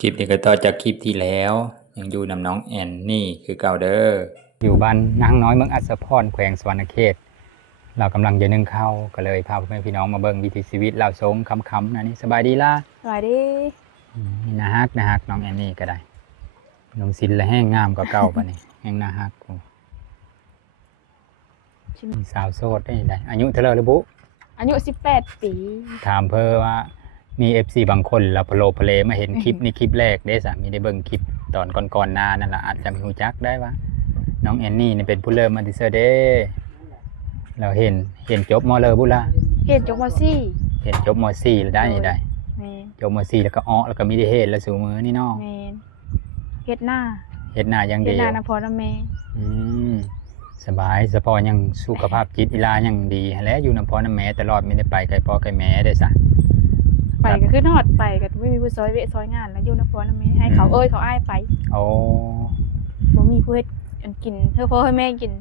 คลิปนี้ก็ต่อจากคลิปที่แล้วยังอยู่นำน้องแอนนี่คือเก่าเด้ออยู่บ้านนางน้อยเมืองอัศพรแขวงสวรรณเขตเรากำลังจะนึ่งข้าวก็เลยพาพ่อแม่พี่น้องมาเบิ่งวิถีชีวิตเราทรงคำๆนะนี่สบายดีล่ะสวัสดีนี่นะฮักน้องแอนนี่ก็ได้น้องศิลและแห้งงามกว่าเก่าปะนี่แห้งนะฮักสาวโสดได้อายุเท่าไหร่ละบุอายุ18 ปีถามเพิ่นว่ามี FC บางคนเราพะโลพะเลมาเห็นคลิปนี้คลิปแรกเด้สามีได้เบิ่งคลิปตอนก่อนๆหน้านั่นล่ะอาจจะมีฮู้จักได้ว่าน้องแอนนี่นี่เป็นผู้เริ่มมาดิเซอร์เด้เราเห็นจบม.เลยบุล่ะเฮ็ดจบม เห็นจบม .4 แล้วได้นี่ได้แม่นจบม .4 แล้วก็อ้อแล้วก็มีได้เฮ็ดแล้วสู่มือนี่เนาะแม่นเฮ็ดหน้าอย่างเดียวเฮ็ดหน้านำพ่อนำแม่สบายเฉพาะยังสุขภาพจิตอีลายังดีและอยู่นำพ่อนำแม่ตลอดไม่ได้ไปไกลพ่อไกลแม่ได้ซะไปก็คือฮอดไปก็ไม่มีผู้ซอยเวะซอยงานแล้วอยู่นำพ่อนำแม่ให้เขาเขาอ้ายไปโอ้บ่มีผู้เฮ็ดอันกินเฮาพ่อให้แม่กิน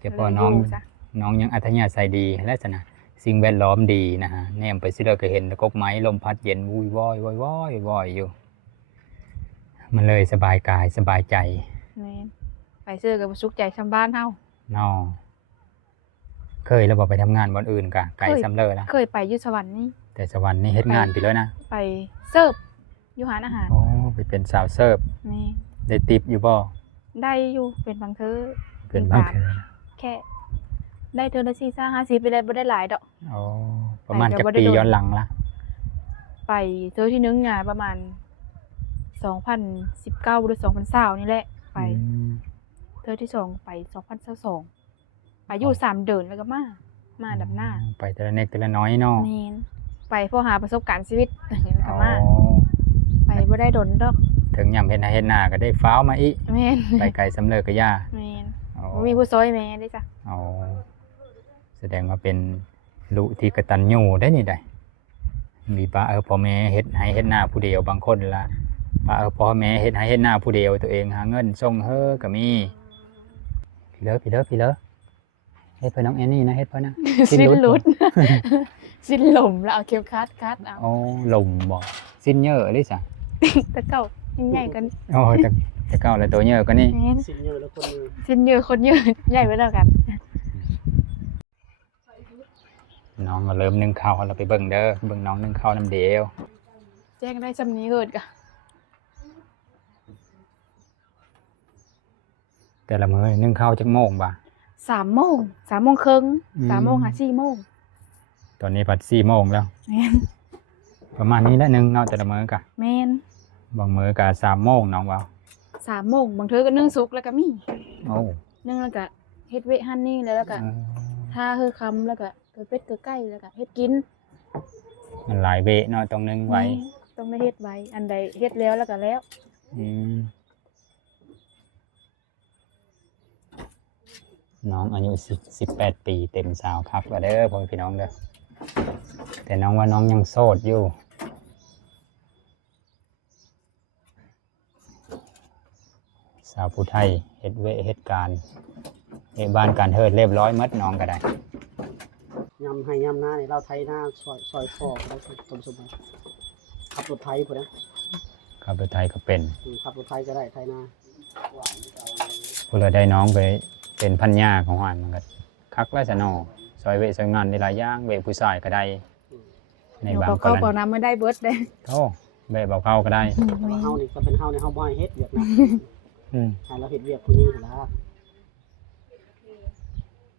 แต่พอน้องยังอัธยาศัยดีและสนะสิ่งแวดล้อมดีนะฮะแนมไปสิเราก็เห็นกกไม้ลมพัดเย็นวุ้ยว้อยอยู่มันเลยสบายกายสบายใจแม่นไปซื้อก็บ่สุขใจซำบ้านเฮาเนาะเคยแล้วบ่ไปทำงานบ่อนอื่นกะไกลซำเลยล่ะเคยไปอยู่สวรรค์นี่แต่สวรรค์นี่เฮ็ดงานไปเลยนะไปเสิร์ฟอยู่ร้านอาหารอ๋อไปเป็นสาวเสิร์ฟนี่ได้ติปอยู่บ่ได้อยู่เป็นบางเทื่อเป็นบางเทื่อแค่ได้เทื่อละ4-50ไปได้บ่ได้หลายดอกอ๋อประมาณจักปีย้อนหลังล่ะไปเทื่อที่1น่ะประมาณ2019หรือ2020นี่แหละไปเทื่อที่2ไป2022ไปอยู่3เดือนแล้วก็มาดับหน้าไปแต่ละเล็กแต่ละน้อยเนาะแม่นไปเพื่อหาประสบการณ์ชีวิตอย่างนี้แล้วก็มาไปบ่ได้ดนดอกถึงยามเฮ็ดหน้าก็ได้ฟ้าวมาอีกแม่นไปไกลสำเร็จก็ย่าแม่นบ่มีผู้ซอยแม่ได้จ้ะอ๋อแสดงว่าเป็นลูกที่กตัญญูได้นี่ได้มีป้าพ่อแม่เฮ็ดให้เฮ็ดหน้าผู้เดียวบางคนล่ะป้าพ่อแม่เฮ็ดให้เฮ็ดหน้าผู้เดียวตัวเองหาเงินส่งเฮ้อก็มีพี่เลอเฮ็ดเพิ่นน้องแอนนี่นะเฮ็ดเพิ่นนะสิ้นหลุดสิ้นลมแล้วเอาเข็มคัดเอาอ๋อลมบ่สิ้นเยอะเลยจ้ะตะเก้าใหญ่กันอ๋อตะเก้าแล้วตัวเยอะกว่านี้สิ้นเยอะแล้วคนเยอะใหญ่ไว้แล้วกันน้องก็เริ่มนึ่งข้าวเราไปเบิ่งเด้อเบิ่งน้องนึ่งข้าวน้ำเดียวแจ้งได้ซำนี้เกิดกะแต่ละมื้อนึ่งข้าวจักโมงบ่3 โมง 3 โมงครึ่ง3 โมงหา 4 โมงตอนนี้ปัด4 โมงแล้วแม่นประมาณนี้แหละนึงเนาะแต่ละมื้อกะแม่นบางมื้อกะ3 โมงน้องว่า3 โมงบางเทื่อก็นึ่งสุกแล้วก็มีโอ้นึ่งแล้วก็เฮ็ดเวะหั่นนี่แล้วก็ถ้าคือค่ำแล้วก็เกลือเป็ดเกลือไก่แล้วก็เฮ็ดกินมันหลายเวะเนาะต้องนึ่งไว้ต้องได้เฮ็ดไว้อันใดเฮ็ดแล้วก็แล้วน้องอายุ18 ปีเต็มสาวครับว่าเด้อพ่อพี่น้องเด้อแต่น้องว่าน้องยังโสดอยู่สาวผู้ไทยเฮ็ดเวะเฮ็ดการบ้านการเฮ็ดเรียบร้อยหมดน้องก็ได้ยำให้ยำหน้าเนี่ยเราไทยหน้าซอยคอแล้วต้มสมัยขับรถไทยพอนะขับรถไทยก็เป็นขับรถไทยก็ได้ไทยหน้าพวกเราได้น้องไปเป็นพันยาของหวานมันก็คักและสนอซอยเวซอยงานในหลายอย่างเวผู้ชายก็ได้ในบางกรณีน้ำไม่ได้เบิดเลยโอ้เวเบาเข้าก็ได้เฮานี่ก็เป็นเฮาในเฮาบ่ให้เฮ็ดเวียกนะให้เราเฮ็ดเวียกผู้นี้แล้ว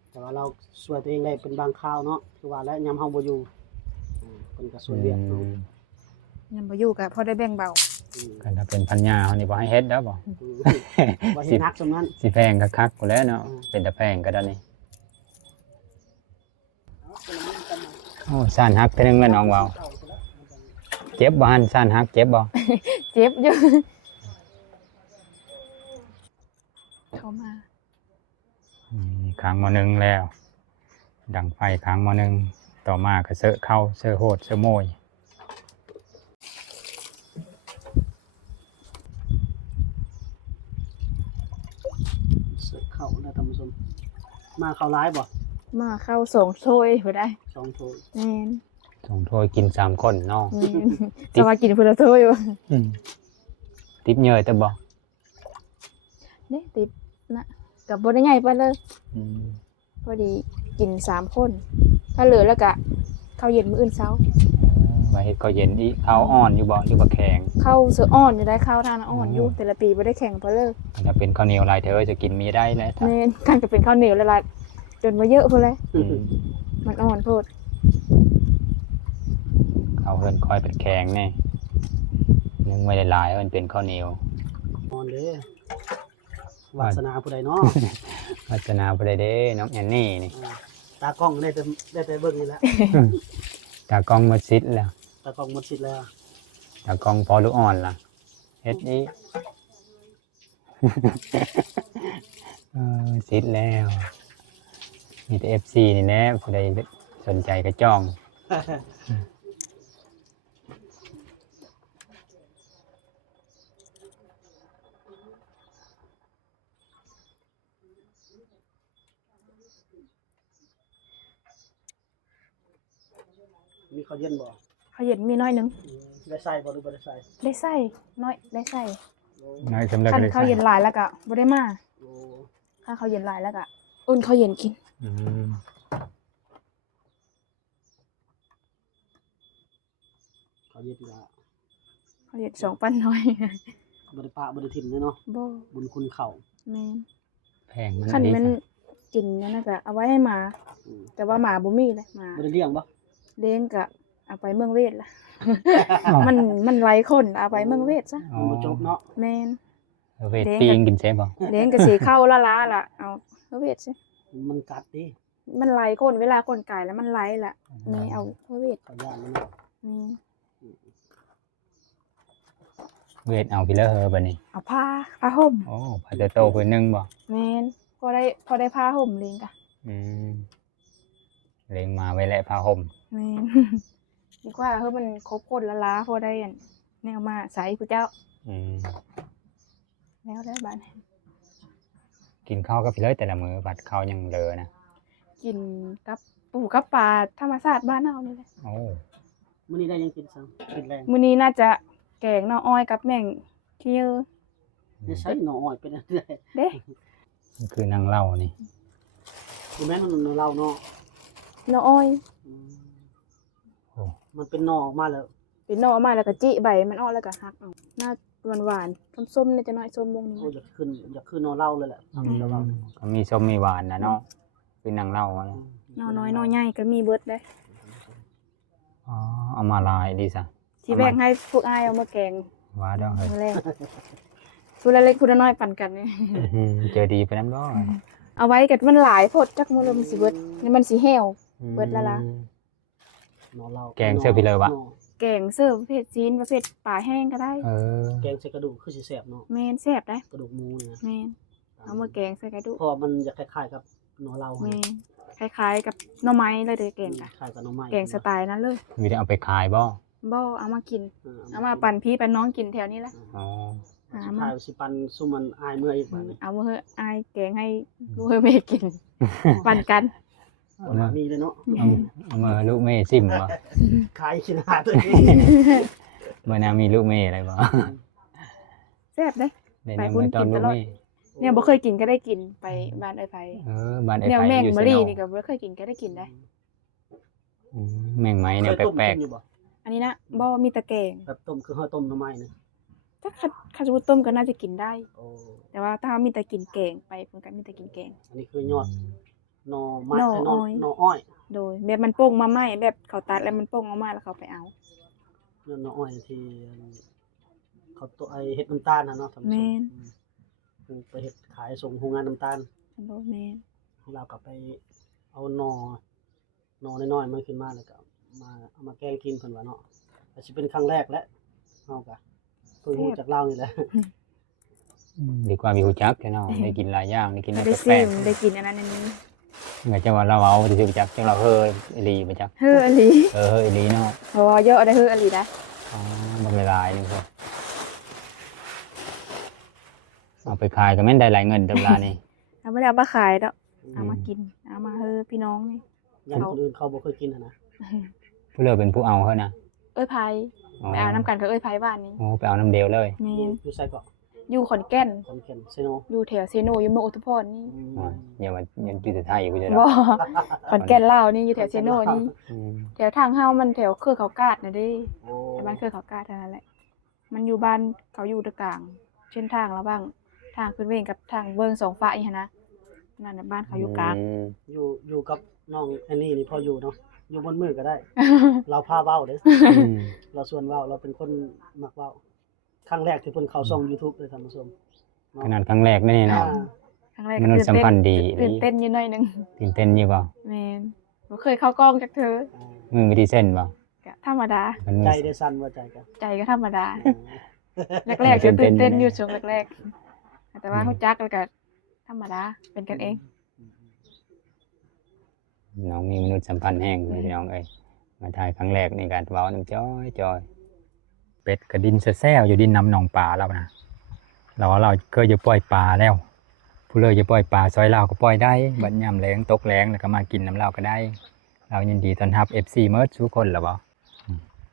แต่ว่าเราช่วยตัวเองได้เป็นบางคราวเนาะคือว่าแล้วยำเฮาบ่อยู่เพิ่นก็ช่วยเวียกเนาะยำบ่อยู่ก็พอได้แบ่งเบาก็ถ้าเป็นพันยาเฮานี่บ่ให้เฮ็ดแล้วบ่บ่เฮ็ดนักซำนั้นสิแพงคักๆกูแล้วเนาะเป็นตะแพงก็ได้นี่โอ้ซ่านฮักเท่านึงแล้วน้องว่าวเจ็บบ่หั่นซ่านฮักเจ็บบ่เจ็บอยู่เข้ามาค้างม.1แล้วดังไฟค้างม.1ต่อมาก็เซอะเข้าเซอะโหดเซอะโมยเสือเข้าแล้วท่านผู้ชมมาเข้าร้ายบ่มาเข้า2 ถ้วยบ่ได้2 ถ้วยแม่น ส่งถ้วยกิน3คนเนาะ จะมากินพุ่นละถ้วยอยู่ ติบเหยอะแต่บ่ นี่ติบนะกับบ่ได้ใหญ่ปานเลย อืม พอดีกิน3คนถ้าเหลือแล้วก็ข้าวเย็นมื้ออื่นเช้า ว่าเฮ็ดก็เย็นอีข้าวอ่อนอยู่บ่หรือว่าแข็ง ข้าวเสืออ่อนอยู่ได้ข้าวทานอ่อนอยู่แต่ละปีบ่ได้แข่งปานเลย ถ้าเป็นข้าวเหนียวหลายเธอจะกินมีได้แล้วถ้า แม่นกันก็เป็นข้าวเหนียวแล้วล่ะจนว่าเยอะพุ่นเลย อืม มันอ่อนโพด ข้าวเฮินคอยเป็นแข็งแน่นึงไม่ได้หลายมันเป็นข้าวเหนียว นอนเด้วาสนาผู้ใดเนาะ พัฒนาบ่ได้เด้น้องแอนนี่นี่ ตากล้องได้แต่เบิ่งนี่แหละ ตากล้องหมดสิทธิ์แล้ว ตากล้องหมดสิทธิ์แล้ว ตากล้องพอลูกอ่อนล่ะเฮ็ดอีก สิทธิ์แล้ว มีแต่ FC นี่แหละผู้ใดสนใจก็จ้อง มีข้าวเย็นบ่ ข้าวเย็นมีน้อยหนึง ได้ใส่บ่หรือบ่ได้ใส่ ได้ใส่น้อยได้ใส่ โอ้ น้อยสำหรับ คัน เลย ข้าวเย็นหลายแล้วก็บ่ได้มา โอ้ ถ้าข้าวเย็นหลายแล้วก็อุ่นข้าวเย็นกิน อืม ข้าวเย็นละ ข้าวเย็น2ปั้นน้อย บ่ได้ปะบ่ได้ทิ่มเลยเนาะ บ่ บุญคุณเข้า แม่น แพงมัน คัน อั มัน ซะ กินนั่นน่ะก็เอาไว้ให้หมา อืม แต่ว่าหมาบ่มีเลยหมา บ่ได้เลี้ยงบ่ เลี้ยงก็เอาไปเมืองเวทล่ะ มันไร้คนเอาไปเมืองเวทซะ อ๋อ มันบ่จบเนาะ แม่น เวทปีงกินใช่บ่ เลี้ยงก็สิเข้าละล้าล่ะเอาเมืองเวทซิ มันกัดดิ มันไร้คนเวลาคนไก่แล้วมันไร้ล่ะแม่เอาเมืองเวท ข้าวย่านมันเนาะ แม่ เวทเอาไปแล้วเหอะบัดนี้ เอาผ้าห่ม โอ้พาจะโตเพิ่นนึงบ่ แม่นพอได้ผ้าห่มเลี้ยงกะ อืมเล็งมาไว้แล้วผ้าห่ม แม่น ดีกว่ามันครบคนละล้าพอได้อันแนวมาใส่ผู้เจ้า อืม แล้วได้บ้าน กินข้าวกับพี่เลยแต่ละมื้อบัดข้าวยังเหลือนะ กินกับปูกับปลาธรรมชาติบ้านเฮานี่แหละ โอ้ มื้อนี้ได้ยังกินซ้ํเป็นแรง มื้อนี้น่าจะแกงหน่ออ้อยกับแม่งขี้เยอะ ได้ใส่หน่ออ้อยเป็นอันใด เด้ นี่คือนางเล่านี่ บ่แม่นมันเราเนาะ หน่ออ้อย อืม โอ้ มันเป็นหน่อออกมาแล้ว เป็นหน่อมาแล้วก็จิใบมันออกแล้วก็หักเอาหน้าหวานๆส้มๆเนี่ยจะน้อยส้มวงนี้ โอ้อยากขึ้นหน่อเหล้าเลยแหละทำกับเราเนี่ย ก็มีส้มมีหวานนะเนาะคือนางเล่าอะนะ หน่อน้อยหน่อใหญ่ก็มีเบิดเด้ อ๋อเอามาลายดีซะ ที่แบ่งให้พวกอ้ายเอามาแกง ว่าดอกเฮ้ย มื้อแรกผู้ละเล็กผู้ละน้อยปั่นกันนี่ เจอดีไปนั้นบ่ เอาไว้กันมันหลายโพดจักมื้อละมันสิเบิดนี่มันสิแห้ว เบิดละละ หน่อเหล้า แกงเสื้อพี่เลยวะ หน่อ แกงเสิร์ฟประเภทจีนประเภทปลาแห้งก็ได้ เออ แกงใส่กระดูกคือสิแซ่บเนาะ แม่นแซ่บได้ กระดูกหมูเนี่ย แม่นเอามาแกงใส่กระดูก เพอมันจะคล้ายๆกับหน่อเหล้า แม่นคล้ายๆกับหน่อไม้เลยเด้อแกงกะ คล้ายกับหน่อไม้ แกงสไตล์นั้นเลย มีได้เอาไปขายบ่ บ่เอามากิน เออ เอามาปั่นพี่ปั่นน้องกินแถวนี้แหละ อ๋อ หา สุด มา ท้ายสิปันซุมมันอายเมื่อยอีกบัดนี้ เอามาเฮอะอายแกงให้ลูกให้แม่กิน ปั่นกัน บ่น่ามีเลยเนาะ เอามาลูกแม่ซิมบ่ ขายขี้หน้าตัวเอง เมื่อนามีลูกแม่อะไรบ่ แซ่บเด้ ได้ ไป แนว พุ่น เมื่อตอน กิน ลู ต ก ลอด แม่ เนี่ยบ่เคยกินก็ได้กินไปบ้านเอ้ยไผ บ้านไอ้ แนว ไผ แมง อยู่ มะ ไส ลิ เนาะ นี่ก็บ่เคยกินก็ได้กินได้ แม่งไหมแนว เคยต้ม แปลก กินอยู่บ่ อันนี้นะบ่มีแตะแกง แบบต้มคือเฮาต้มหน่อไม้นะ ถ้าคันสมมุติต้มก็น่าจะกินได้ โอ้ แต่ว่าถ้ามีแต่กินแกงไปเพิ่นก็มีแต่กินแกง อันนี้คือยอดหน่อไม้ หน่ออ้อย หน่ออ้อย โดยแบบมันโป่งมาไหมแบบเขาตัดแล้วมันโป่งออกมาแล้วเขาไปเอา หน่ออ้อยที่เขาตัวไอเฮ็ดน้ำตาลนะเนาะท่านผู้ช แม่น คือไปเฮ็ดขายส่งโรงงานน้ำตาล โดยแม่น เราก็ไปเอาหน่อน้อยๆมาขึ้นมาแล้วก็มาเอามาแกงกินเพิ่นว่าเนาะอาจสิเป็นครั้งแรกแหละเฮาก็เพิ่งรู้จากเรานี่แหละ ดีกว่ามีหูจักแค่เนาะได้กินหลายอย่างได้กินแนว ได้ แปล ซิ ก มได้กินอันนั้นอันนี้ ๆเหมือนจะว่าเราเอาที่สิจักจังเราเฮ้ออีหลีบ่จัก เฮ้ออลี เฮ้ออีหลีเนาะ บ่เยอะได้เฮ้ออลีได้ อ๋อบ่หลายนึงครับเอาไปขายก็แม่นได้หลายเงินตำรานี่ เอาบ่ได้เอามาขายดอกเอามากินเอามาเฮ้อพี่น้องนี่ อย่างคนอื่นเขาบ่เคยกินนะ ผู้เลิกเป็นผู้เอาเฮานะ เอ้ยไผไปเอาน้ำกันกับเอ้ยไผบ้านนี้ โอ้ไปเอาน้ำเดียวเลย แม่น อยู่ไสเกาะ อยู่ขอนแก่น ขอนแก่นเซโน อยู่แถวเซโนอยู่เมืองอุทุพรนี่ อ๋ออย่ามายังอยู่แต่ไทยอยู่จะ บ่ ดอก ขอนแก่นลาวนี่อยู่แถวเซโนนี่ อืม แถวทางเฮามันแถวเครือเขากาดน่ะเด้ โอ้ แต่บ้านเครือเขากาดเท่านั้นแหละมันอยู่บ้านเขาอยู่ตะกลางเส้นทางระหว่างทางขึ้นเวงกับทางเบิ่งสองฟ้าอีหั่นนะนั่นน่ะบ้านเขาอยู่กลาง ม อยู่กับน้องแอนนี่นี่พออยู่เนาะอยู่บนมือก็ได้ เราพาเว้าเด้ อืม เราชวนเว้าเราเป็นคนมักเว้าครั้งแรกที่เพิ่นเข้าช่อง YouTube เลยท่านผู้ชม ขนาดครั้งแรกนี่ อ่า เนาะ ครั้งแรก ม ก็ นุษย์สัมพันธ์ดี ตื่นเต้นอยู่หน่อยหนึง ตื่นเต้นอยู่บ่ แม่นบ่เคยเข้ากล้องจักเธอ มือไม่ได้เส้นบ่ ก็ธรรมดา มันมือ ใจได้สั่นว่าใจกัน ใจก็ธรรมดา แรกๆจะตื่นเต้นอยู่ช่วงแรกๆแต่ว่ารู้จักแล้วก็ธรรมดาเป็นกันเอง น้องมีมนุษย์สัมพันธ์แห้งเลยพี่น้องเอ้ยมาถ่ายครั้งแรกในการเว้าน้ำจ้อยจอยเป็ดกับดินแซ่ๆอยู่ดินน้ำหนองปลาแล้วนะเราเคยจะปล่อยปลาแล้ว ผู้เลยจะปล่อยปลาซอยเราก็ปล่อยได้บัดยามแรงตกแรงแล้วก็มากินน้ำเราก็ได้ เรายินดีต้อนรับ FC เมิร์ดทุกคนแล้วบ่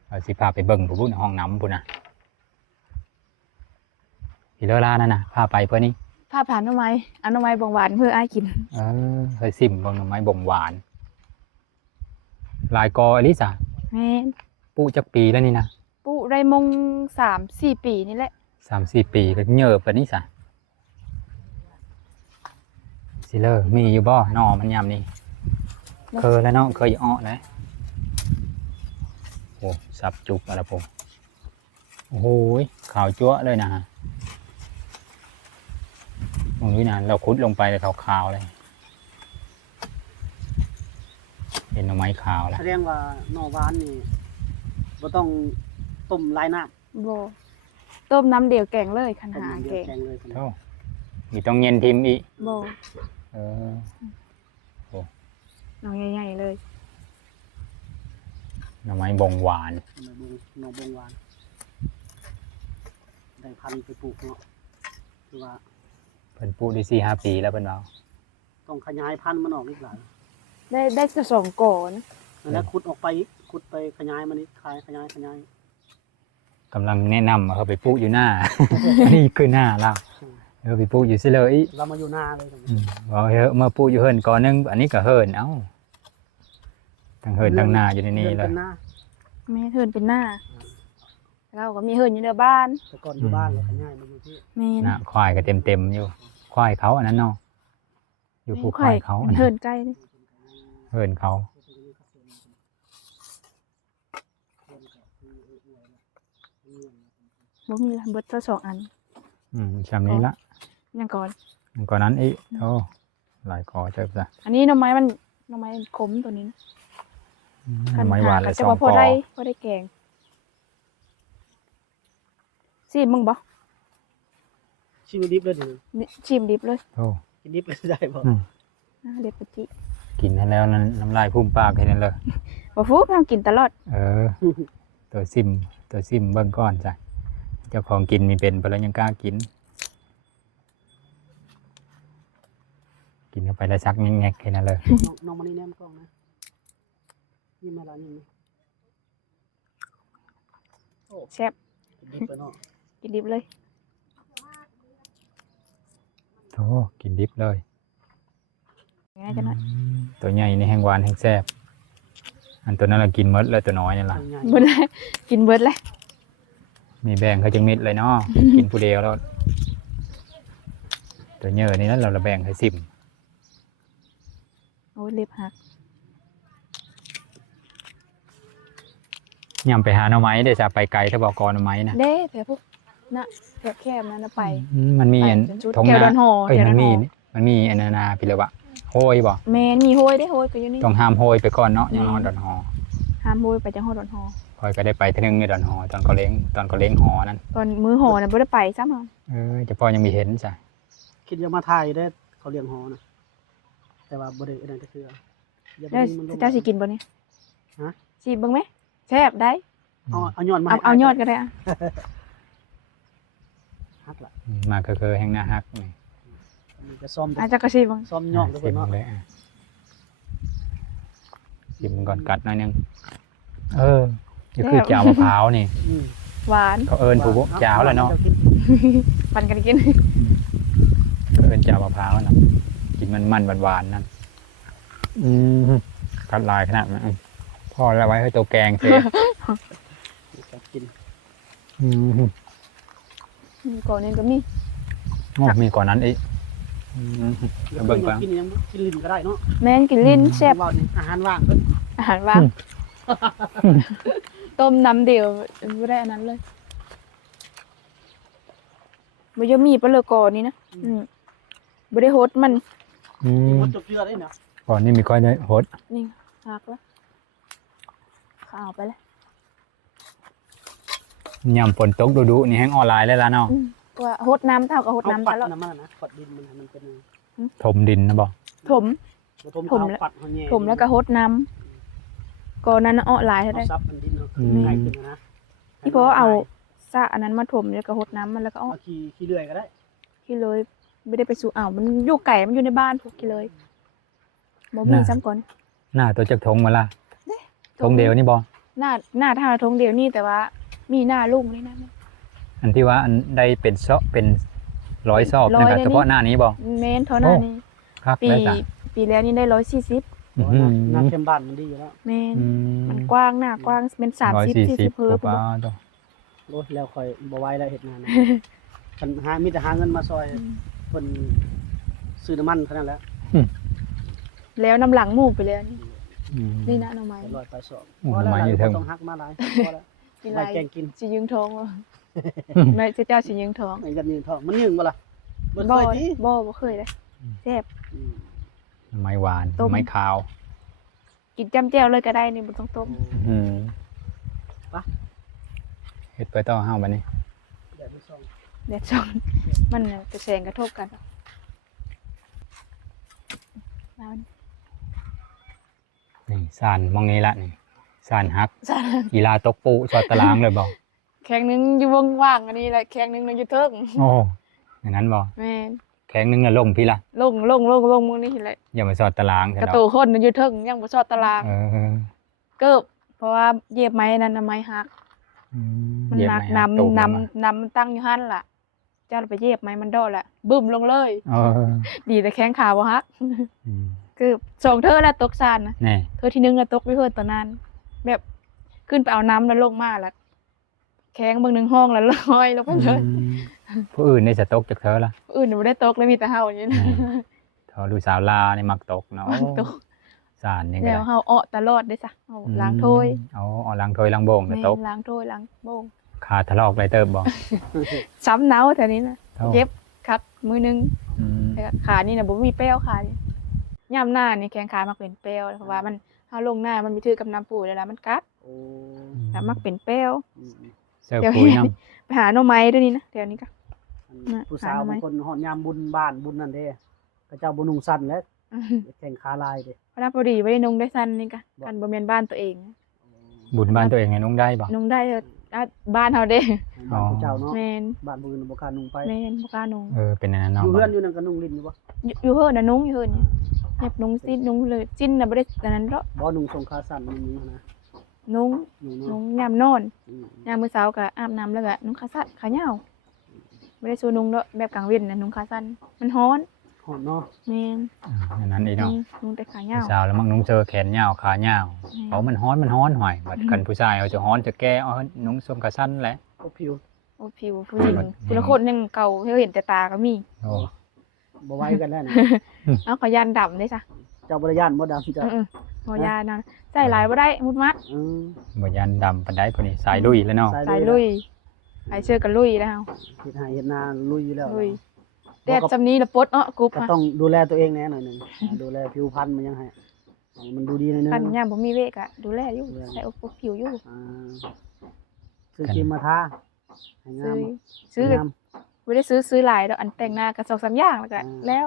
เราสิพาไปเบิ่งผู้บุญห้องน้ำพุ่นนะพี่เลอล่านั่นน่ะพาไปเพื่อนี้ ผ้าผ่านหน่อไม้เอาหน่อไม้บงหวานเพื่ออ้ายกิน เคยซิมเบิ่งหน่อไม้บ่งหวานลายกออลิสา แม่น ปูจักปีแล้วนี่นะ ปุ๊ได้มง3-4 ปีนี่แหละ 3-4 ปีก็เหยอะปานนี้ซะสิเลอมีอยู่บ่หน่อมันยามนี้เคยแล้วเนาะเคยอ้อแล้วโอ้สับจุกอะไรพวกโอ้โหขาวจั๊วะเลยนะฮะตรงนี้นะเราคุดลงไปเลยขาวๆเลยเป็นหน่อไม้ขาวแล้ว แสดงว่าหน่อหวานนี่บ่ต้องต้มหลายน้ำ บ่ต้มน้ำเดียวแกงเลยคัน ต้ม หา เดี แก ยว ง แกงเลยครับ โธ่มีต้องเย็นทิมอีก บ่ เออ หน่อใหญ่ๆเลย หน่อไม้บ่งหวาน หน่อบงหวานได้พันธุ์ไปปลูกเนาะคือว่า เพิ่นปลูกได้4-5 ปีแล้วเพิ่นว่า ต้องขยายพันธุ์มันออกอีกหลาย ได้จะสองก่อน แล้วขุดออกไปอีกขุดไปขยายมันอีกขยาย กำลังแนะนำว่าเขาไปปลูกอยู่หน้า นี่คือหน้าเราไปปลูกอยู่ซิเลย เรามาอยู่หน้าเลยครับ บอกเฮ้ยเมื่อปลูกอยู่เฮิรนก่อนนึงอันนี้ก็เฮิรนเอ้าทั้งเฮิรนทั้งหน้าอยู่ในนี้เลย เป็นหน้า แม่เฮิรนเป็นหน้าเราก็มีเฮิรนอยู่ในบ้าน แต่ก่อนอยู่บ้านแล้วขยายมาอยู่ที่ แม่น หน้าควายก็เต็มอยู่ควายเขาอันนั้นเนาะอยู่ภูควายเขาอัน เฮิ นั้น รนใกล้นี่ เฮิรนเขา บ่มีละเบิดเท่าสองอัน ชามนี้ละ ยังก่อน ก่อนนั้นอีกโอ้หลายกอเจ็บซะ อันนี้หน่อไม้มันหน่อไม้ขมตัวนี้นะ ไม้หวานละ จะ 2 ว่า ก พอ อ ได้แกงชิมมึงบ่ ชิมดิบเลยดิ นี่ชิมดิบเลย โอ้ กินดิบเลยได้บ่ เด็ดปจิ กินให้แล้วนั้นน้ำลายพุ่มปากให้นั่นเลย บ่ฟุกทำกินตลอด ตัวซิมเบิ่งก่อนจ้ะเจ้าของกินมีเป็นไปแล้วยังกล้ากิน กินเข้าไปแล้วชักแงกๆแค่นั้นเลย น้องมานี่แนมกล้องนะนี่มาร้านนี้ แซ่บ กินดิบไปเนาะ กินดิบเลย โธ่กินดิบเลย ง่ายจังหน่อย ตัวใหญ่นี่แห้งหวานแห้งแซ่บอันตัวนั้นเรากินหมดเลยตัวน้อยนี่ล่ะ ง่าย เบิดเลยกินเบิดเลย มีแบ่งเขาจังมิดเลยเนาะ กินผู้เดียวแล้วตัวเยอะนี่นั้นเราแบ่งให้ซิม โอ้ยเล็บหัก ยำไปหาหน่อไม้เดี๋ยวจะไปไกลถ้าบอกกอหน่อไม้นะ เด้แถวพวกน่ะแถวแคบนั้นน่ะไป มันมี ไป อัน จนสุด ทง แถว นา ดอนหอ เอ้ย แถวด มั อน นห มี อ มันมีอันนานาพิระวะโฮยบ่ แม่นมีโหยได้โหยก็อยู่นี่ ต้องห้ามโฮยไปก่อนเนาะยังนอนดอนหอ ห้ามโหยไปจังหอดอนหอ คอยก็ได้ไปเทอนึงในดอนหอตอนก็เล้งหอนั่น ตอนมือหอน่ะบ่ได้ไปซ้ำอ่ะ จะพอยังมีเห็นจ้ะ คิดจะมาถ่ายได้เขาเลี้ยงหอนะแต่ว่าบ่ได้อันนั้นก็คืออย่าไป แล้ว ยิงมันลง เจ้าสิกินบ่เนี่ย ฮะ สิเบิ่งไหมแซ่บได้ เอายอดมา เอายอดก็ได้อ่ะ ฮักล่ะ มาคือแห้งหน้าฮักนี่ มันจะซ่อม อาจจะก็สิเบิ่ง ซ่อมยอดด้วย ชิม เนาะ เลยชิมก่อนกัดหน่อยนึง ก็คือจ่าวมะพร้าวนี่ อืม หวาน เขาเอิ้นผู้บ่จ่าวแหละเนาะ ปั่นกันกิน เขาเอิ้นจ่าวมะพร้าวน่ะกินมันๆหวานๆนั่นกัดลายขนาดนั้นพอแล้วไว้ให้ตัวแกงเสร็จ จะกิน ก่อนนี้ก็มี มีก่อนนั้นอีกเบิ่งก่อน กินยังกินลิ้นก็ได้เนาะ แม่นกินลิ้นแซ่บ ว่านี่อาหารว่างเพิ่น อาหารว่างต้มน้ำเดียวบ่ได้อันนั้นเลยบ่ยมีปลาเลอก่อนนี้นะบ่ได้โฮดมัน มันจบเจือได้เนาะ ก่อนนี่มีก้อยเนื้อโหด นี่หักแล้วข้าวไปแล้ว ยำฝนตกดุๆนี่แห้งออนไลน์เลยล่ะเนาะ ว่าโฮดน้ำเท่ากับโฮด เอา น้ำ ปั ต ด ลอด น้ำมันนะปัดดินมันเป็น ถมดินนะบอก ถม ถมแล้วปัดเฮาแย่ ถมแล้วก็โฮดน้ำก่อนนั้นอ้อหลายเท่า เอา ได้ ซับมันดินเนาะง่ายขึ้นนะ ที่เพราะเอาซะอันนั้นมาถมแล้วก็โฮดน้ำมันแล้วก็อ้อ เอาขี้เลื่อยก็ได้ ขี้เลยไม่ได้ไปสู่อ่าวมันอยู่ไก่มันอยู่ในบ้านพวกขี้เลยบ่มีซ้ำก่อน หน้าตัวจักทงมาล่ะทงเดียวนี่บอ หน้าท่าทงเดียวนี่แต่ว่ามีหน้าลุงนี่นะ อันที่ว่าอันได้เป็นซอกเป็นร้อยซอบ ร้ นะ อย ครับ เลยนี่ เฉพาะหน้านี้บอ เมนเท่านั้นนี่ คัก ปี เลยจ้ะ ปีแล้วนี่ได้140 น้ำเค็มบ้านมันดีอยู่แล้ว เมนมันกว้างหน้ากว้างเป็น30-40 เพิ่ เพิ่ ม ม ป้าตัว โอ้ยแล้วค่อยบ่ไหวแล้วเฮ็ดงานนะคันมีแต่หาเงินมาซอยเพิ่นซื้อน้ำมันเท่านั้นแหละ แล้วน้ำหลังหมู่ไปแล้วนี่นะหน่อไม้ ลอยไปสอบ โอ้ทำไมอยู่เทิง ต้องหักมาหลายพอแล้ว กิน ไว้ ไร แกงกิน สิยึงท้องวะแม่เจ้าสิยึงท้อง ไอ้ยันยืนท้องมันยืงบ่ล่ะบ่ บ่ เคยติ บ่เคยเลยแซ่บ ไม้หวาน ต้ม ไม้ขาว กินจ้ำแจ่วเลยก็ได้นี่บ่ต้องต้ม เฮ็ดไปต่อห้าวันนี้ เดี๋ยวไปส่ง แดดส่องมันจะแสงกระทบกันแล้ว นี่สานมองนี้ละนี่สานฮัก จ้ะ กีฬาตกปูชอดตารางเลยบอก แข้งหนึงอยู่ว่างๆอันนี้แหละแข้งหนึงอยู่เทิง โอ้อย่างนั้นบอก แม่น แข็งนึงน่ะล่มพี่ละ ลงมื้อนี้แหละ อย่ามาชอดตาราง กระตูคนอยู่เทิงยังบ่ชอดตาราง เกิบเพราะว่าเหยียบไม้นั่นน่ะไม้หักมันหนักน้ำมันตั้งอยู่หั่นล่ะเจ้าไปเหยียบไม้มันโดดล่ะบึ้มลงเลย ดีแต่แข้งขาบ่ฮักคือส่งเธอแล้วตกซานนะ แน่ เธอที่นึงแล้วตกไปเพิ่นตอนนั้น แบบขึ้นไปเอาน้ำแล้วลงมาแล้วแข้งเบิ่งหนึงห้องแล้วลอยลงไปเลย ผู้อื่นนี่จะตกจากเธอละ อื่นบ่ได้ตกเลยมีแต่เฮาอย่างนี้นะ เธอดูสาวลานี่มักตกเนาะ มักตก สารนี่ก็ แล้ว ได้ เฮาอ้อตลอดได้ซะเฮาล้างถ้วย เอาล้างถ้วยล้างโบ่งก็ แม่ ตก ล้างถ้วยล้างโบ่ง ขาทะลอกไรเติบบ่ ซ้ำหนาวแถวนี้นะ เท่า เจ็บคักมือนึง อืม แต่ขานี่น่ะบ่มีแป้วขานี่ย่ำหน้านี่แข้งขามักเป็นแป้วเพราะว่ามันเฮาลงหน้ามันมีถือกับน้ำปูแล้วล่ะมันกัด โอ้ แล้วมักเป็นแป้ว เสิร์ฟปุ๋ยน้ ไปหาหน่อไม้ด้วยนี่นะเดี๋ยวนี้ก็ ผู้สาวบางคนฮอดยามบุญบ้านบุญนั่นเด้ก็เจ้าบ่นุ่งสั้นแล้วแข่งขาลายเด้ พระพอดีไม่ได้นุ่งได้สั้นนี่ก็กันบ่แม่นบ้านตัวเอง ำบุญบ้านตัวเองไงนุ่งได้บ่ นุ่งได้บ้านเฮาเด้ บ้านผู้เจ้าเนาะ แม่น บ้านบุญบ่กล้านุ่งไป แม่นบ่กล้านุ่ง เป็นอันนั้น อ เนาะ ยู่เฮือนอยู่นั่นก็นุ่งลิ้นอยู่บ่ อยู่เฮือนน่ะนุ่งอยู่เฮือนนี่เฮ็บนุ่งสิ้นนุ่งเลยสิ้นน่ะบ่ได้อันนั้นดอก บ่นุ่งทรงขาสั้นนุ่งนี้นะ นุ่ง นุ่ง นุ่ เนาะ งยามนอนยามมื้อเช้าก็อาบน้ำแล้วก็นุ่งขาสั้นขายาวบ่ได้สู้นุ่งดอกแบบกลางเว้นน่ะนุ่งขาสั้นมันร้อน ฮอดเนาะ แม่น อันนั้นอีกเนาะ นุ่งแต่ขายาว สาวแล้วมักนุ่งเจอแขนยาวขายาวเขามันฮ้อนหอยบัดกันผู้ชายเขาจะฮ้อนจะแก้เอานุ่งทรงกระสั้นแหละ ก็ผิว โอ้ผิวผู้หญิงผู้ละคนยังเก่าเฮาเห็นแต่ตาก็มี โอ้ บ่ไหวกันแล้วนะ เอาก็ยันดำได้ซะ เจ้าบ่ได้ย่านบ่ดำเจ้า บ่ยานั่นใส่หลายบ่ได้มุดมัด บ่ยันดำปานใดพุ่นนี่สายลุยแล้วเนาะ สายลุยไอเชื่อกันลุยแล้ว เฮ็ดหาเฮ็ดนาลุยอยู่แล้ว ลุยแดดจำนี้ละปดกรุ๊ป ก็ ค่ะ ต้องดูแลตัวเองแน่หน่อยหนึงดูแลผิวพรรณมันยังให้มันดูดีหน่อยนึง กันยามบ่มีเวกอะดูแลอยู่ใส่อบผิวอยู่ ซื้อครีมมาทาให้งาม ซื้อ ให้งาม บ่ได้ซื้อหลายดอกอันแต่งหน้าก็2-3อย่างแล้วก็แล้ว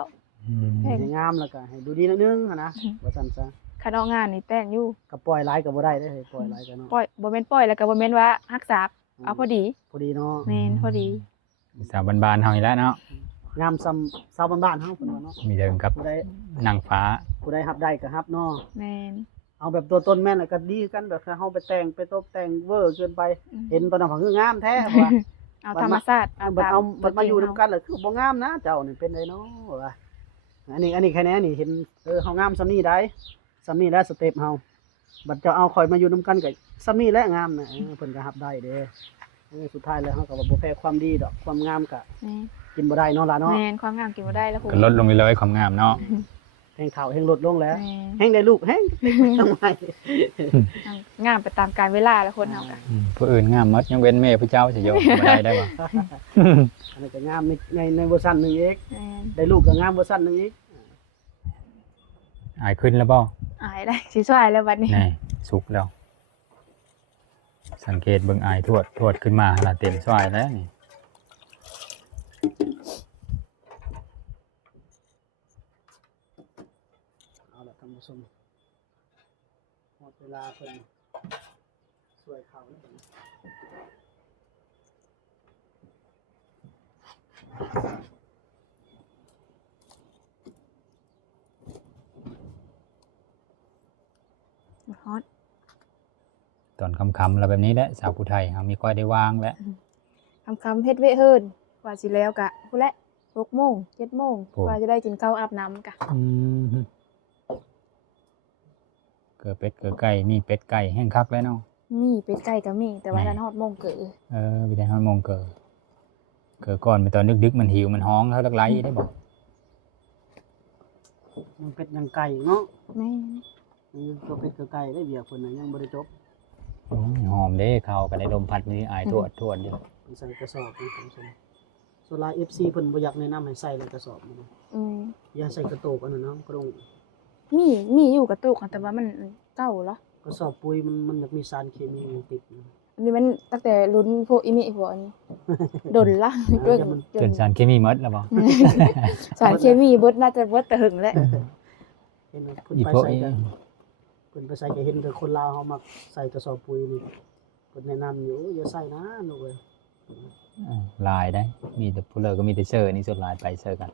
ให้งามแล้วก็ให้ดูดีหนิดนึงหั้นนะว่าซั่นซะ คณะงานนี่แต่งอยู่ ก็ปล่อยหลายก็บ่ได้เด้อปล่อยหลายก็เนาะ ปล่อยบ่แม่นปล่อยแล้วก็บ่แม่นว่ารักษาเอาพอดี พอดีเนาะ แม่นพอดี สาวบ้านๆเฮานี่แหละเนาะ งามซ้ำชาวบ้านๆเฮาเพิ่นว่าเนาะ มีเดิมกับ ผู้ใด นางฟ้า ผู้ใดรับได้ก็รับเนาะ แม่น เอาแบบตัวตนแม่นน่ะก็ดีกันแบบถ้าเฮาไปแต่งไปตบแต่งเวอร์เกินไปเห็นตอนนั้นก็คืองามแท้ว่า เอาธรรมชาติ บัดเอาบัดมาอยู่ ตั นํ วจริง กันแล้วคือบ่งามนะเจ้านี่เป็นไดเนาะว่าอันนี้แค่นี้นี่เห็นเฮางามซำนี้ได้ซำนี้แหละสเต็ปเฮาบัดเจ้าเอาข่อยมาอยู่นํกันก็ซำนี้แหละงามนะเพิ่นก็รับได้เด้สุดท้ายแล้วเฮาก็บ่แพ้ความดีดอกความงามก็ นี่ กินบ่ได้เนาะล่ะเนาะ แม่นความงามกินบ่ได้แล้วคุณ ก็ลดลงไปเลยความงามเนาะ แห่งเฒ่าแห่งลดลงแล้ว แม่น แห่งได้ลูกแห่งทำไม งามไปตามกาลเวลาแล้วคนเฮาก็ ผู้อื่นงามหมดยังเว้นแม่พระเจ้าสิโยมบ่ได้บ่ อันนี้ก็งามในเวอร์ชันหนึงอีก แม่น ได้ลูกก็งามเวอร์ชันหนึงอีก อายขึ้นแล้วบ่ อายได้สิช่วยแล้วบัดนี้ นี่สุกแล้ว สังเกตเบิ่งอายทวดขึ้นมาละเต็มซอยแล้วนี่ เอาละท่านผู้ชมหมดเวลาเพิ่นสวยเขาแล้วบัดนี้ ฮอต ตอนค่ำๆแล้วแบบนี้แหละสาวผู้ไทยเฮามีค่อยได้วางแล้ว คำเฮ็ดเวะเฮิรนกว่าสิแล้วกะพุ่นแหละ6 โมง 7 โมงกว่าจะได้กินข้าวอาบน้ำกะ เกิดเป็ดเกิดไก่มีเป็ดไก่แห้งคักแล้วเนาะ มีเป็ดไก่ก็มีแต่ว่า แม่ ทันฮอดโมงเกิด วิธีห้าโมงเกิดก่อนไปตอนดึกๆมันหิวมันฮ้องแล้วลักไล่ได้บอก ยังเป็ดยังไก่เนาะ แม่ ยังตัวเป็ดกับไก่ได้เบียร์เพิ่นน่ะยังบ่ได้จบ โอ้ยหอมเด้เขาก็ได้ลมพัดมืออายทวดอยู่ เพิ่นใส่กระสอบนี่ท่านผู้ชมส่วนหลาย FC เพิ่นบ่อยากแนะนำให้ใส่ในกระสอบนี่นะ อืม อย่าใส่กระโตกอันนั้นเนาะกระดง มีอยู่กระตุกอะแต่ว่ามันเก่าแล้ว กระสอบปุ๋ยมันอยากมีสารเคมีติดอยู่ อันนี้มันตั้งแต่รุ่นพวกอีมิพวกอันนี้ดนละ เออ จนสารเคมีหมดแล้วบ่ สารเคมีเบิดน่าจะเบิดแต่หึงแล้ว เห็นไหมเพิ่น อี ไป พวก ใส่ อี กันเพิ่นไปใส่ก็เห็นแต่คนลาวเฮามักใส่กระสอบปุ๋ยนี่เพิ่นแนะนำอยู่อย่าใส่นะลูกเอ้ย ลายได้ มีแต่ผู้เลอก็มีแต่เสื้อนี่สุดลายไปเสื้อกัน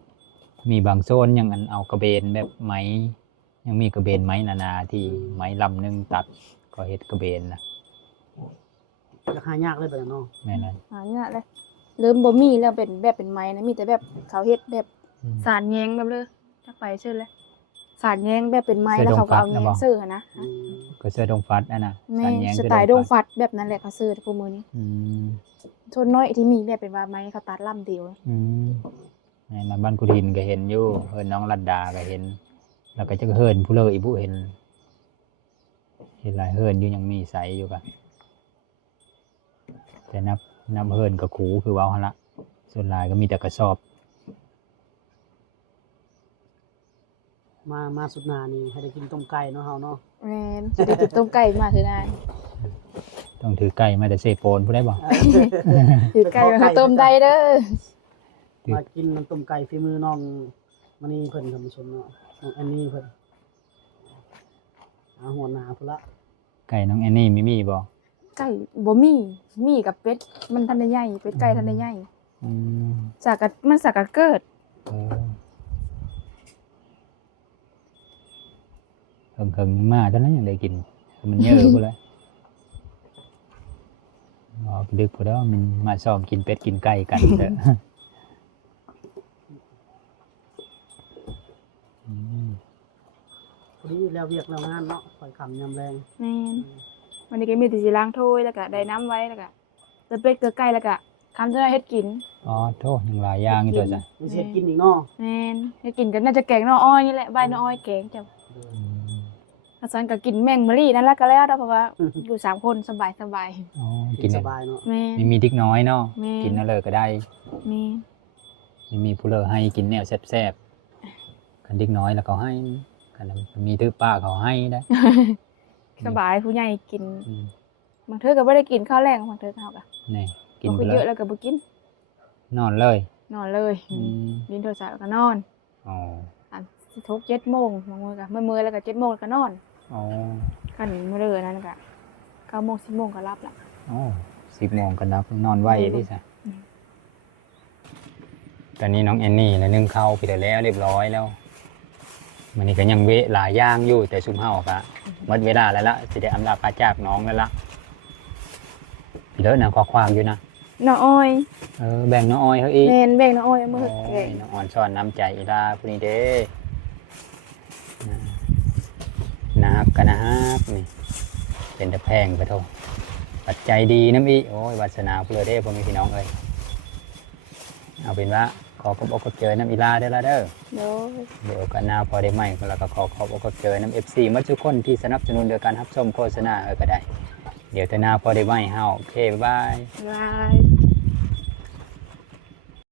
มีบางโซนยังอันเอากระเบนแบบไหมยังมีกระเบนไหมนาที่ไหมลำหนึงตัดก็เฮ็ดกระเบนนะ ราคายากเลยแบบนั้นเนาะ แม่นั้น หาเนี่ยเลยเริ่มบ่มีแล้วเป็นแบบเป็นไม้นะมีแต่แบบเขาเฮ็ดแบบสารแยงแบบเลยจักไปเชื่อเลยสารแยงแบบเป็นไม้แล้วเขาก็เอาแยงเสื้อนะ อืม ก็เสื้อดงฟัดอันน่ะ แม่ สัญญง ส เสื้อ ไตล์ดงฟัดแบบนั้นแหละเขาซื้อพวกมือนี้ อืม ชนน้อยที่มีแบบเป็นว่าไม้เขาตัดล่ำเดียว อืมในมาบ้านกุดินก็เห็นอยู่เฮินน้องรัดดาก็เห็น แล้วก็จะเฮินผู้เลออีบุเห็นหลายเฮินอยู่ยังมีใสอยู่กันแต่นับเฮินกับขูคือเว้าหั่นละส่วนหลายก็มีแต่กระสอบ มาสุดหน้านี่ให้ได้กินต้มไก่เนาะเฮาเนาะ แม่นจะได้กินต้มไก่มาเถอะนาย ต้องถือไก่มาแต่เซโปนผู้ได้บ่ ถือไก่มาต้มได้เด้อ มากินน้ำต้มไก่ฝีมือน้องมณีเพิ่นท่านผู้ชมเนาะน้องแอนนี่เพิ่นหัวหน้าพุ่นละ ไก่น้องแอนนี่มีบ่ ไก่บ่มีกับเป็ดมันทันได้ใหญ่เป็ดไก่ทันได้ใหญ่ อืม มันสักกะเกิด เออเคิงๆมาตอนนั้นยังได้กินมันเยอะพุ่นเลยอ๋อดึกพุ่นแล้วมันมาซ้อมกินเป็ดกินไก่กันเด้อ อืม พอดีแล้วเวียกแล้วงานเนาะค่อยค่ำยามแรง แม่นวันนี้ก็มีแต่สิล้างถ้วยแล้วก็ได้น้ำไว้แล้วก็เกลือเป็ดเกลือไก่แล้วก็คำจะได้เฮ็ดกิน อ๋อโทษยังหลายอย่างอยู่ตัวจ้ะ มีเสียกินอีกเนาะ แม่นเฮ็ดกินก็น่าจะแกงน้ออ้อยนี่แหละใบน้ออ้อยแกงจ้ะ อืม อาจารย์ก็กินแมงมะลินั่นแหละก็แล้วเพราะว่าอยู่3คนสบาย อ๋อ กิ กิ น น ส เนี่ย บายเนาะ ๆแม่น มีดิกน้อยเนาะ แม่ กินนั่นเลยก็ได้ มี มีผู้เลอให้กินแนวแซ่บๆคันดิกน้อยแล้วก็ให้คันมีตื้อป้าเขาให้ได้ สบายผู้ใหญ่กิน อืม บางเทื่อก็บ่ได้กินข้าวแรงบางเทื่อเขาก็ นี่กิน บ่ ไป คือ เล เยอะ ย แล้วก็บ่กิน นอนเลย นอนเลย อืม ดินโทรศัพท์แล้วก็นอน อ๋อ อันสิทุก7 โมงบางมื้อก็มื้อๆแล้วก็7 โมงก็นอน อ๋อ คันมื้อเด้อนั้นก็9 โมง10 โมงก็หลับละ อ๋อ10 โมงก็นับนอนไวที่ซะ อืม ตอนนี้น้องแอนนี่นึ่งข้าวไปแล้วเรียบร้อยแล้วมันนี่ก็ยังเวะหลายอย่างอยู่แต่ซุมเฮาก็ หมดเวลาแล้วล่ะสิได้อำลาพาจากน้องแล้วล่ะพี่เลิศนะขอความอยู่นะ น้าอ้อย แบ่งน้องออยเขาอีก แม่นแบ่งน้าอ้อยเอามือ โอ้ แก่ ยน้องอ่อนซ่อนน้ำใจอีลาผู้นี้เด้นะครับกันนะครับนี่เป็นตะแพงไปโทษปัจจัยดีน้ำอีโอ้ยวาสนาผู้เด้พ่อแม่พี่น้องเอ้ยเอาเป็นว่าขอขอบอกขอบเจอน้ำอีลาได้อละเด้อ โดย เดี๋ยวกันหน้าพอได้ไหมแล้วก็ขอขอบขอบเจอน้ำ FC มัดทุกคนที่สนับสนุนโดยการรับชมโฆษณาก็ได้ เดี๋ยวแต่หน้าพอได้ไหมเฮาโอเคบ๊ายบาย บาย